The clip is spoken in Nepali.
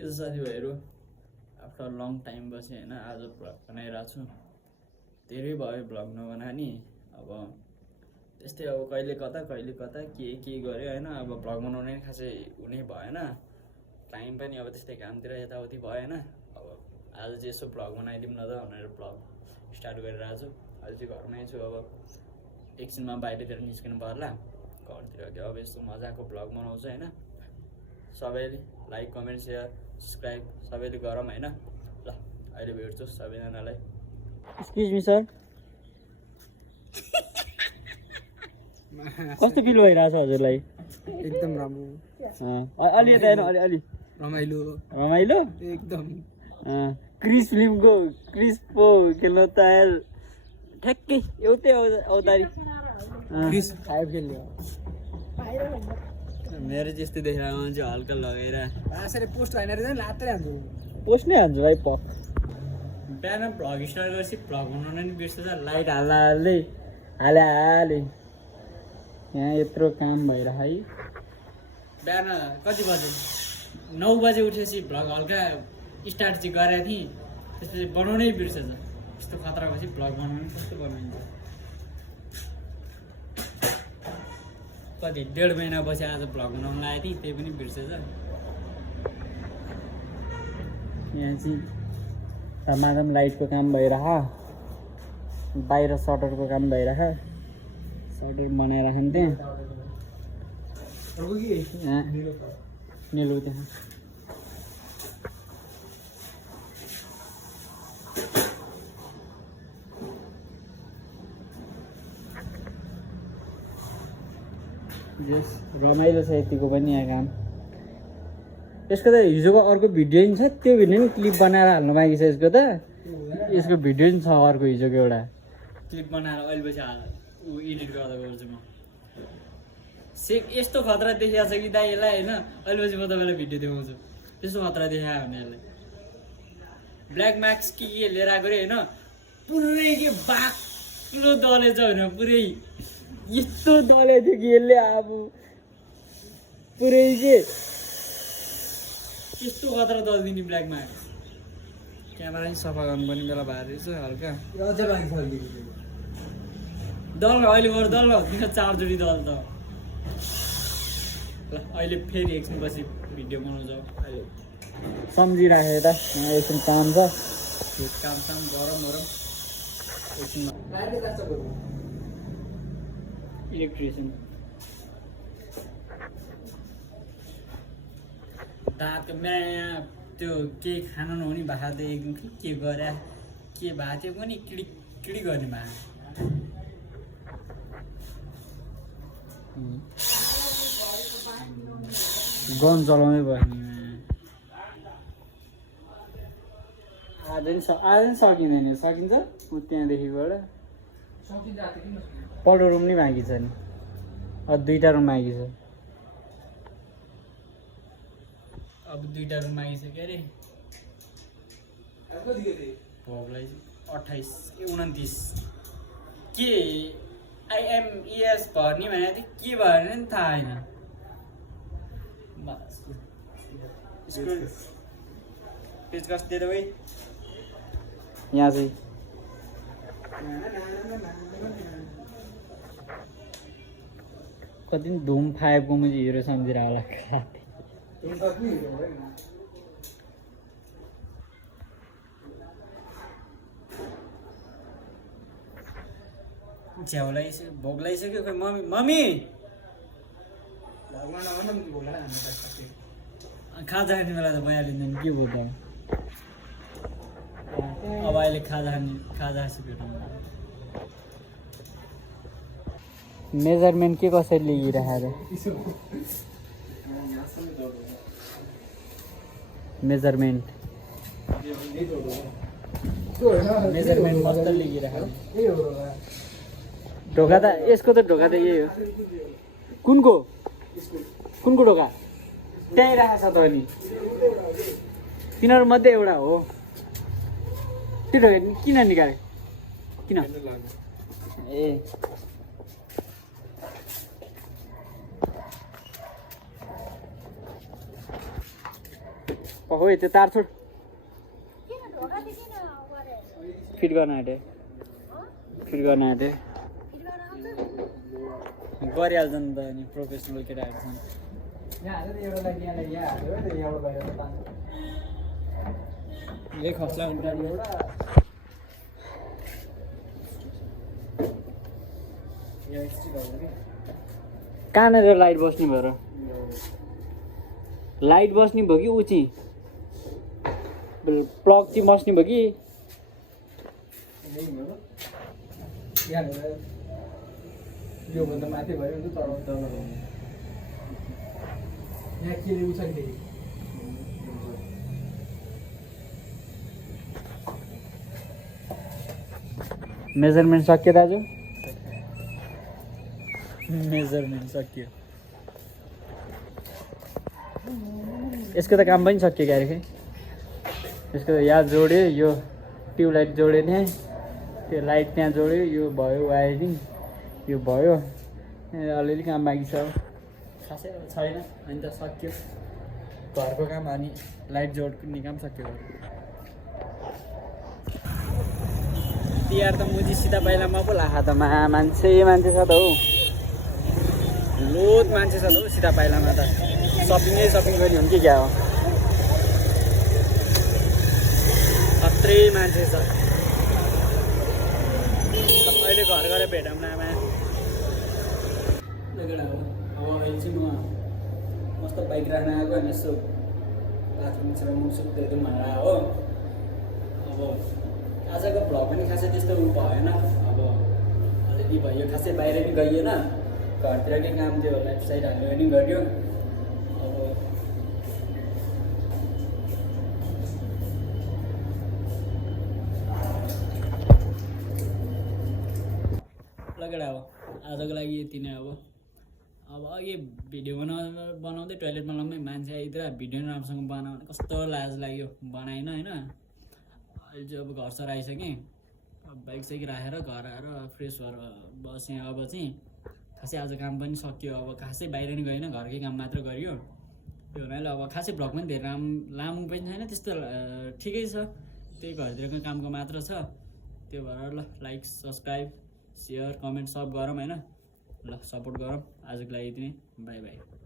के छ साथीभाइहरू, आफ्टर लङ टाइम पछि होइन आज भ्लग बनाइरहेको छु। धेरै भयो भ्लग नबनानी। अब त्यस्तै अब कहिले कता के गऱ्यो होइन। अब भ्लग बनाउने खासै हुने भएन, टाइम पनि अब त्यस्तै कामतिर यताउति भएन। अब आज चाहिँ यसो भ्लग बनाइदिउँ न त भनेर भ्लग स्टार्ट गरिरहेको छु। अहिले चाहिँ घरमै छु। अब एकछिनमा बाहिरतिर निस्किनु पर्ला घरतिर, कि अब यस्तो मजाको भ्लग बनाउँछु होइन। सबैले लाइक कमेन्ट सेयर सब्सक्राइब सबैले गरौँ होइन। ल अहिले भेट्छु सबैजनालाई। एक्सक्युज मी सर, कस्तो फिल भइरहेछ हजुरलाई? एकदम राम्रो, अलि यता हेर्नु, अलि रमाइलो रमाइलो एकदम। क्रिस फिल्मको क्रिस पो खेल्न तयार, ठ्याक्कै एउटै अवतारी। क्रिस 5 खेल्यो। मेरो त्यस्तै देखिरहेको मान्छे हल्का लगाएर आसले पोस्ट हैन रे, लात्रै हान्छु। पोस्ट नै हान्छु भाइ पक। बिहान भ्लग स्टार्ट गरेपछि भ्लग बनाउन नि बिर्सेछ। लाइट हाले यहाँ यत्रो काम भइरह है। बिहान कति बजे 9 बजे उठेपछि भ्लग हल्का स्टार्ट चाहिँ गरेको थिएँ, त्यसपछि बनाउनै बिर्सेछ। यस्तो खतरा भएपछि भ्लग बनाउनु कस्तो बनाइन्छ। कति 1.5 महिनापछि आज भ्लग बनाउनु लागेको थिएँ, त्यही पनि बिर्सेछ। यहाँ चाहिँ धमाधम लाइटको काम भइरह, बाहिर सटरको काम भइरह, सटर बनाइराख्नु त्यहाँ निलो त्यहाँ। जस रमाइलो छ यतिको पनि यहाँ काम। यसको त हिजोको अर्को भिडियो नि छ, त्यो भिडियो नि क्लिप बनाएर हाल्नु बाँकी छ यसको त। यसको भिडियो नि छ अर्को हिजोको एउटा, क्लिप बनाएर अहिले पछि एडिट गर्दा गर्छु म। यस्तो खतरा देखिएको छ कि दाइ यसलाई होइन। अहिले पछि म तपाईँलाई भिडियो देखाउँछु त्यस्तो खतरा देखायो भने यसलाई। ब्ल्याक मार्क्स के लिएर आएको अरे होइन, पुरै के बाक्लो दलेछ होइन, पुरै यस्तो दलै थियो कि यसले अब पुरै के यस्तो खतरा दलिदिने ब्ल्याक मार्क्स। क्यामेरा नि सफा गर्नु पनि बेला भएर रहेछ हल्का अझै बाँकी छ अलिकति। दल अहिले गएर दल दिन 4 जोडी दल त। ल अहिले फेरि एकछिनपछि भिडियो बनाउँछ। अहिले सम्झिराखेँ त एकछिन काम छ, काम गरम एकछिनमा इलेक्ट्रिसियन दाँतको मेरो यहाँ त्यो केही खानु नहुने भएको थियो एकदम। के गरे के भएको थियो पनि किडी गर्ने भएको। गन चलाउँदै बस्ने आज नि सकिँदैन। सकिन्छ त्यहाँदेखिबाट पल्लो रुम नि बाँकी छ नि, अब 2टा रुम बाँकी छ। अब 2टा रुम आइसक्यो अरे। भोगलाई 28 29 के IMES भर्ने भनेको थिएँ, के भर्ने नि थाहा होइन। पेचकस दिएर भाइ यहाँ चाहिँ कति धुम 5 को मुझे हिरो सम्झिएर होला। झ्याउ भोग लगाइसक्यो। खोइ मम्मी खाजा खाने बेला त भइहालिँदैन, के भयो त। अब अहिले खाजा खाइसक्यो। मेजरमेन्ट के कसरी लिइरहेको मेजरमेन्ट कस्तो लिइरहेको। ढोका त यसको त ढोका त यही हो। कुनको ढोका त्यहीँ राखेको छ त अनि तिनीहरू मध्ये एउटा हो। त्यो ढोका किन निकाले किन? ए ओहो त्यो तार छोड फिट गर्न आँटे गरिहाल्छ नि त अनि प्रोफेसनल केटाहरू छन् ले खस्ला कहाँनिर लाइट बस्ने भयो र लाइट बस्ने भयो कि उची प्लग चाहिँ बस्ने भयो कि योभन्दा माथि भयो नि तर यहाँ के उछाल फेरि मेजरमेन्ट सक्यो दाजु मेजरमेन्ट सक्यो यसको त काम पनि सक्यो क्यारे खै यसको त यहाँ जोड्यो यो ट्युबलाइट जोड्यो त्यहाँ त्यो लाइट त्यहाँ जोड्यो यो भयो वायरिङ यो भयो अलिअलि काम बाँकी छ खासै अब छैन अनि त सक्यो घरको काम अनि लाइट जोड्ने काम सक्यो तिहार त मुजी सिधा पाइलामा पो लाखा त मान्छे छ त हौ लोत मान्छे छ त हौ सिधा पाइलामा त सपिङ गर्ने हो कि क्या हो खत्रै मान्छे छ अहिले घर गएर भेटौँ न आमा अब अहिले चाहिँ म मस्त बाइक राख्न आएको अनि यसो बाथरुम मुसुक दिउँ भनेर हो अब आजको भ्लग पनि खासै त्यस्तो भएन अब अलिअलि भयो खासै बाहिर पनि गइएन घरतिर के काम थियो लाइफ साइड हाल्ने पनि गऱ्यो अब लगेर अब आजको लागि यति नै अब अघि भिडियो बनाउँदै टोइलेटमा लम्बै मान्छे आइदिएर भिडियो राम्रोसँग बनाउने कस्तो लाज लाग्यो बनाएन होइन अहिले चाहिँ अब घर सर आइसकेँ अब बाइक साइक राखेर घर आएर फ्रेस भएर बसेँ अब चाहिँ खासै आज काम पनि सक्यो अब खासै बाहिर नि गएन घरकै काम मात्र गरियो त्यो हुनाले अब खासै भ्लग पनि धेरै लामो पनि छैन त्यस्तो ठिकै छ त्यही घरतिरको कामको मात्र छ त्यो भएर ल लाइक सब्सक्राइब सेयर कमेन्ट सब गरौँ होइन ल सपोर्ट गरौँ आजको लागि यति नै बाई बाई